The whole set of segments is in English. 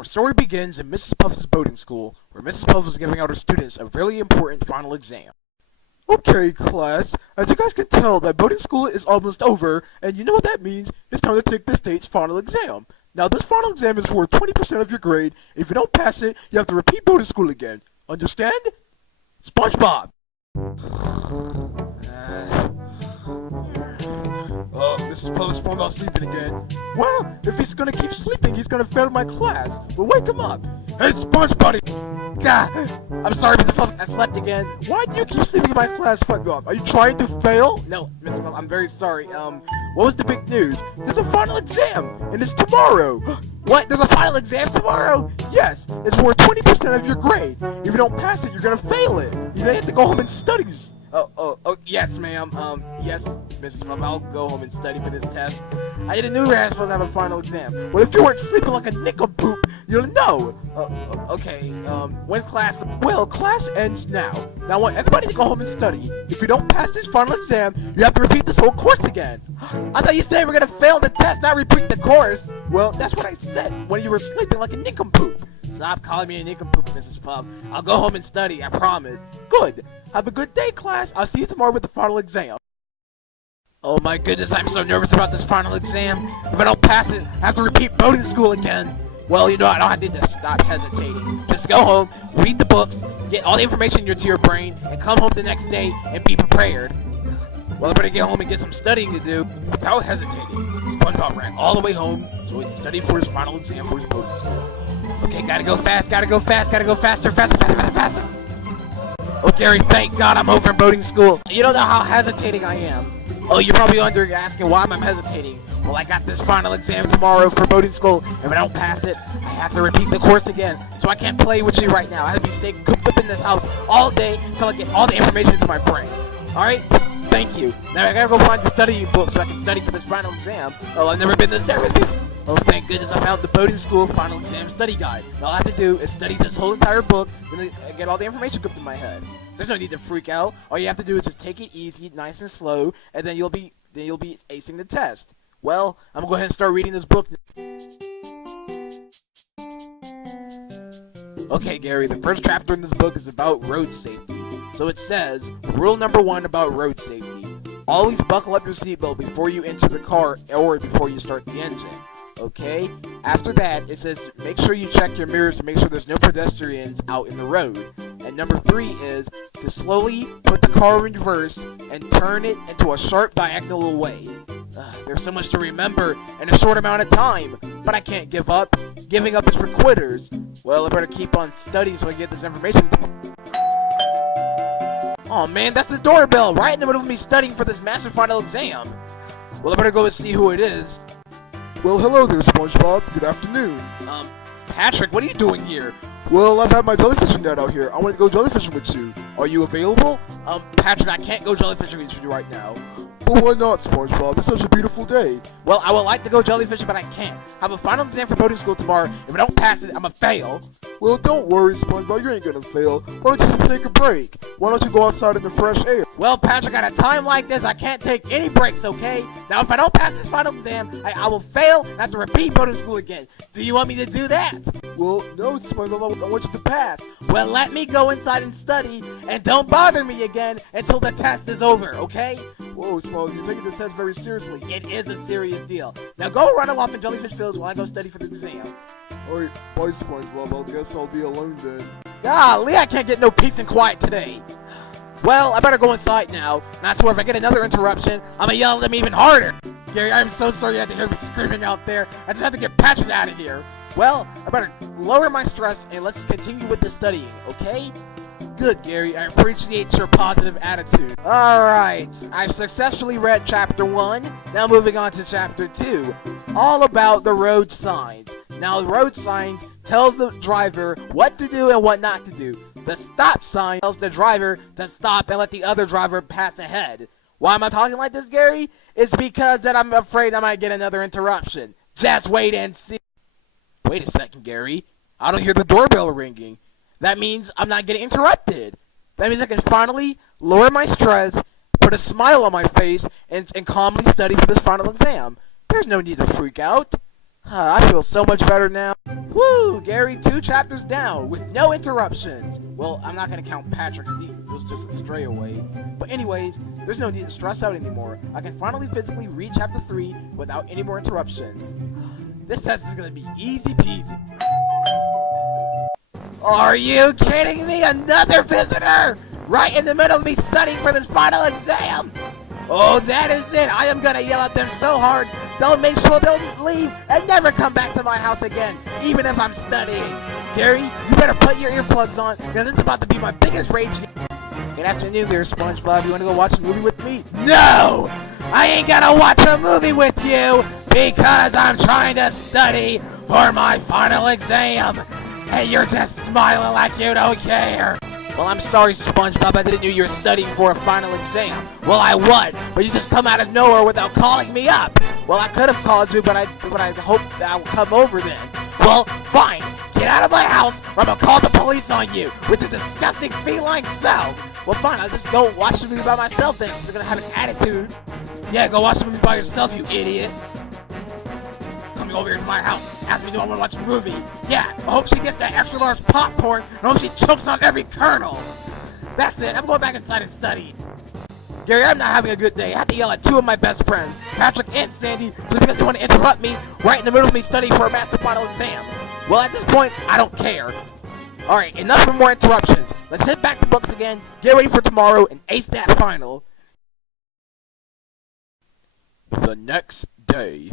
Our story begins in Mrs. Puff's boating school, where Mrs. Puff is giving out her students a really important final exam. Okay, class, as you guys can tell, that boating school is almost over, and you know what that means. It's time to take the state's final exam. Now, this final exam is worth 20% of your grade. If you don't pass it, you have to repeat boating school again. Understand? SpongeBob! Oh, Mrs. Puff is falling about sleeping again. Well, if he's gonna keep sleeping, he's gonna fail my class. Well, wake him up. Hey, SpongeBob! God, I'm sorry, Mrs. Puff, I slept again. Why do you keep sleeping in my class, SpongeBob? Are you trying to fail? No, Mrs. Puff, I'm very sorry. What was the big news? There's a final exam, and it's tomorrow. What? There's a final exam tomorrow? Yes, it's worth 20% of your grade. If you don't pass it, you're gonna fail it. You have to go home and study. Oh, yes, ma'am. Yes, Mrs. Puff, I'll go home and study for this test. I didn't know we were supposed to have a final exam. Well, if you weren't sleeping like a nincompoop, you'll know. Okay, when class? Well, class ends now. Now I want everybody to go home and study. If you don't pass this final exam, you have to repeat this whole course again. I thought you said we're gonna fail the test, not repeat the course. Well, that's what I said when you were sleeping like a nincompoop. Stop calling me a nincompoop, Mrs. Puff. I'll go home and study, I promise. Good. Have a good day, class. I'll see you tomorrow with the final exam. Oh my goodness, I'm so nervous about this final exam. If I don't pass it, I have to repeat boating school again. Well, you know, I don't have to stop hesitating. Just go home, read the books, get all the information into your brain, and come home the next day and be prepared. Well, I better get home and get some studying to do. Without hesitating, SpongeBob ran all the way home so he can study for his final exam for his boating school. Okay, gotta go fast, gotta go fast, gotta go faster, faster, faster, faster, faster. Oh, Gary, thank God I'm home from boating school. You don't know how hesitating I am. Oh, you're probably asking why I'm hesitating. Well, I got this final exam tomorrow for boating school. If I don't pass it, I have to repeat the course again. So I can't play with you right now. I have to be staying cooped up in this house all day until I get all the information into my brain. Alright? Thank you. Now I gotta go find the study book so I can study for this final exam. Oh, I've never been this nervous before. Oh, thank goodness I found the boating school final exam study guide. All I have to do is study this whole entire book and then get all the information cooked in my head. There's no need to freak out. All you have to do is just take it easy, nice and slow, and then you'll be acing the test. Well, I'm gonna go ahead and start reading this book. Okay, Gary, the first chapter in this book is about road safety. So it says, rule number 1 about road safety. Always buckle up your seatbelt before you enter the car or before you start the engine. Okay? After that, it says make sure you check your mirrors to make sure there's no pedestrians out in the road. And number 3 is to slowly put the car in reverse and turn it into a sharp diagonal way. There's so much to remember in a short amount of time, but I can't give up. Giving up is for quitters. Well, I better keep on studying so I can get this information. Oh man, that's the doorbell right in the middle of me studying for this massive final exam. Well, I better go and see who it is. Well, hello there, SpongeBob. Good afternoon. Patrick, what are you doing here? Well, I've had my jellyfishing net out here. I want to go jellyfishing with you. Are you available? Patrick, I can't go jellyfishing with you right now. Well, why not, SpongeBob? It's such a beautiful day. Well, I would like to go jellyfishing, but I can't. I have a final exam for boating school tomorrow. If I don't pass it, I'm a fail. Well, don't worry, SpongeBob. You ain't gonna fail. Why don't you just take a break? Why don't you go outside in the fresh air? Well, Patrick, at a time like this, I can't take any breaks, okay? Now, if I don't pass this final exam, I will fail and have to repeat boating school again. Do you want me to do that? Well, no, SpongeBob. I want you to pass. Well, let me go inside and study, and don't bother me again until the test is over, okay? Whoa, SpongeBob, you're taking this test very seriously. It is a serious deal. Now go run along in jellyfish fields while I go study for the exam. Alright, bye, SpongeBob. I guess I'll be alone then. Golly, I can't get no peace and quiet today. Well, I better go inside now. And I swear if I get another interruption, I'm gonna yell at them even harder. Gary, I'm so sorry you had to hear me screaming out there. I just had to get Patrick out of here. Well, I better lower my stress and let's continue with the studying, okay? Good, Gary. I appreciate your positive attitude. Alright, I've successfully read Chapter 1. Now moving on to Chapter 2. All about the road signs. Now, the road signs tell the driver what to do and what not to do. The stop sign tells the driver to stop and let the other driver pass ahead. Why am I talking like this, Gary? It's because that I'm afraid I might get another interruption. Just wait and see. Wait a second, Gary. I don't hear the doorbell ringing. That means I'm not getting interrupted. That means I can finally lower my stress, put a smile on my face, and calmly study for this final exam. There's no need to freak out. I feel so much better now. Woo! Gary, 2 chapters down with no interruptions. Well, I'm not gonna count Patrick because he was just a stray away. But anyways, there's no need to stress out anymore. I can finally physically read chapter 3 without any more interruptions. This test is gonna be easy peasy. Are you kidding me? Another visitor? Right in the middle of me studying for this final exam? Oh, that is it. I am gonna yell at them so hard, they'll make sure they'll leave and never come back to my house again, even if I'm studying. Gary, you better put your earplugs on, because this is about to be my biggest rage. Good afternoon there, SpongeBob. You wanna go watch a movie with me? No! I ain't gonna watch a movie with you, because I'm trying to study for my final exam. And you're just smiling like you don't care. Well, I'm sorry, SpongeBob, I didn't know you were studying for a final exam. Well, I was, but you just come out of nowhere without calling me up. Well, I could have called you, but I hoped that I would come over then. Well, fine. Get out of my house, or I'm gonna call the police on you with your disgusting feline self. Well, fine, I'll just go watch the movie by myself then, because you're gonna have an attitude. Yeah, go watch the movie by yourself, you idiot. Coming over here to my house, ask me do I want to watch a movie. Yeah, I hope she gets that extra large popcorn, and I hope she chokes on every kernel. That's it, I'm going back inside and study. Gary, I'm not having a good day. I have to yell at 2 of my best friends, Patrick and Sandy, just because they want to interrupt me right in the middle of me studying for a massive final exam. Well, at this point, I don't care. Alright, enough for more interruptions. Let's hit back to books again, get ready for tomorrow, and ace that final. The next day.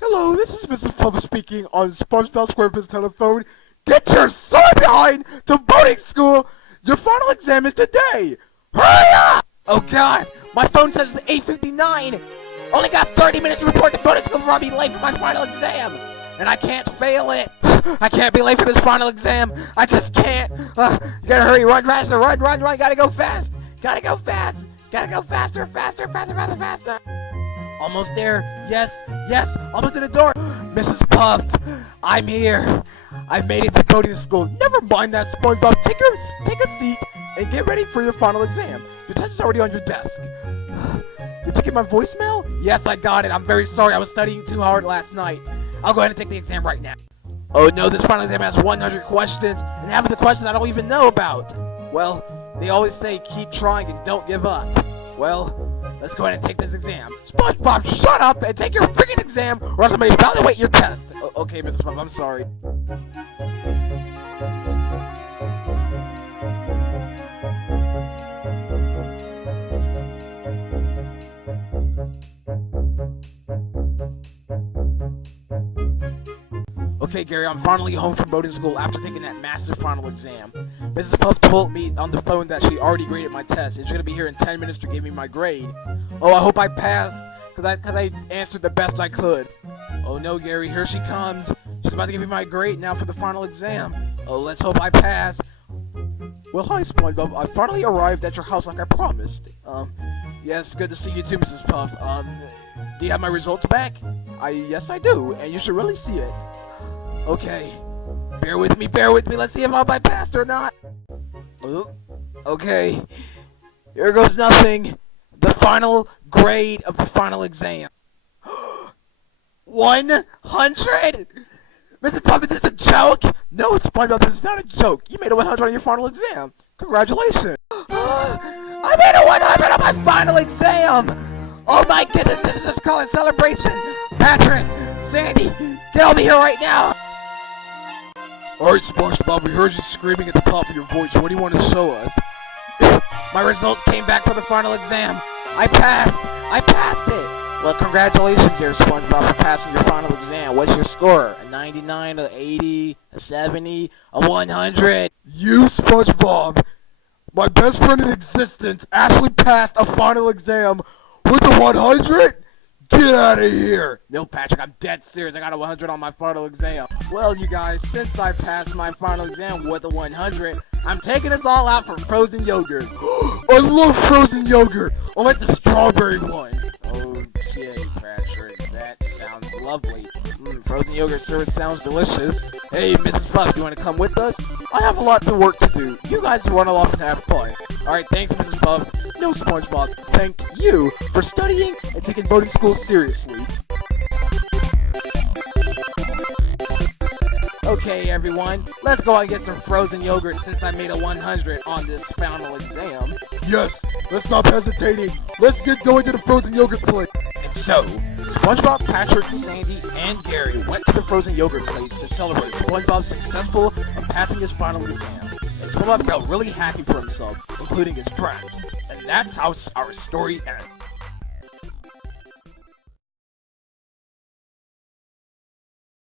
Hello, this is Mrs. Plum speaking on SpongeBob SquarePants telephone. Get your son behind to boarding school! Your final exam is today! Hurry up! Oh god, my phone says it's 8:59! Only got 30 minutes to report to boarding school before I'll be late for my final exam! And I can't fail it! I can't be late for this final exam! I just can't! You gotta hurry, run, faster, run, gotta go fast! Gotta go fast! Gotta go faster, faster! Almost there, yes, almost to the door! Mrs. Puff, I'm here! I made it to boarding school. Never mind that, SpongeBob. Take a seat and get ready for your final exam. Your test is already on your desk. Did you get my voicemail? Yes, I got it. I'm very sorry. I was studying too hard last night. I'll go ahead and take the exam right now. Oh no, this final exam has 100 questions, and half of the questions I don't even know about. Well, they always say keep trying and don't give up. Well, let's go ahead and take this exam. SpongeBob, shut up and take your freaking exam, or else I'm going to evaluate your test. Okay, Mrs. Puff, I'm sorry. Okay, Gary, I'm finally home from boarding school after taking that massive final exam. Mrs. Puff told me on the phone that she already graded my test, and she's gonna be here in 10 minutes to give me my grade. Oh, I hope I passed, cause I answered the best I could. Oh no, Gary, here she comes. She's about to give me my grade now for the final exam. Oh, let's hope I pass. Well, hi, SpongeBob. I finally arrived at your house like I promised. Yes, good to see you too, Mrs. Puff. Do you have my results back? Yes, I do, and you should really see it. Okay. Bear with me, let's see if I passed or not. Okay. Here goes nothing. The final grade of the final exam. 100? Mrs. Puff, is this a joke? No, SpongeBob, this is not a joke. You made a 100 on your final exam. Congratulations. I made a 100 on my final exam! Oh my goodness, this is just called a celebration! Patrick, Sandy, get over here right now! Alright, SpongeBob, we heard you screaming at the top of your voice. What do you want to show us? My results came back for the final exam. I passed it! Well, congratulations dear SpongeBob for passing your final exam. What's your score? A 99, a 80, a 70, a 100? You, SpongeBob, my best friend in existence, actually passed a final exam with a 100? Get out of here! No, Patrick, I'm dead serious. I got a 100 on my final exam. Well, you guys, since I passed my final exam with a 100, I'm taking us all out for frozen yogurt. I love frozen yogurt! I like the strawberry one. Okay, Patrick, that sounds lovely. Frozen Frozen yogurt service sounds delicious. Hey, Mrs. Puff, do you want to come with us? I have a lot of work to do. You guys run off and have fun. Alright, thanks, Mrs. Puff. No, SpongeBob, thank you for studying and taking boating school seriously. Okay, everyone, let's go out and get some frozen yogurt since I made a 100 on this final exam. Yes, let's stop hesitating. Let's get going to the frozen yogurt place. And so, SpongeBob, Patrick, Sandy, and Gary went to the frozen yogurt place to celebrate SpongeBob's successful of passing his final exam. And SpongeBob felt really happy for himself, including his friends. And that's how our story ends.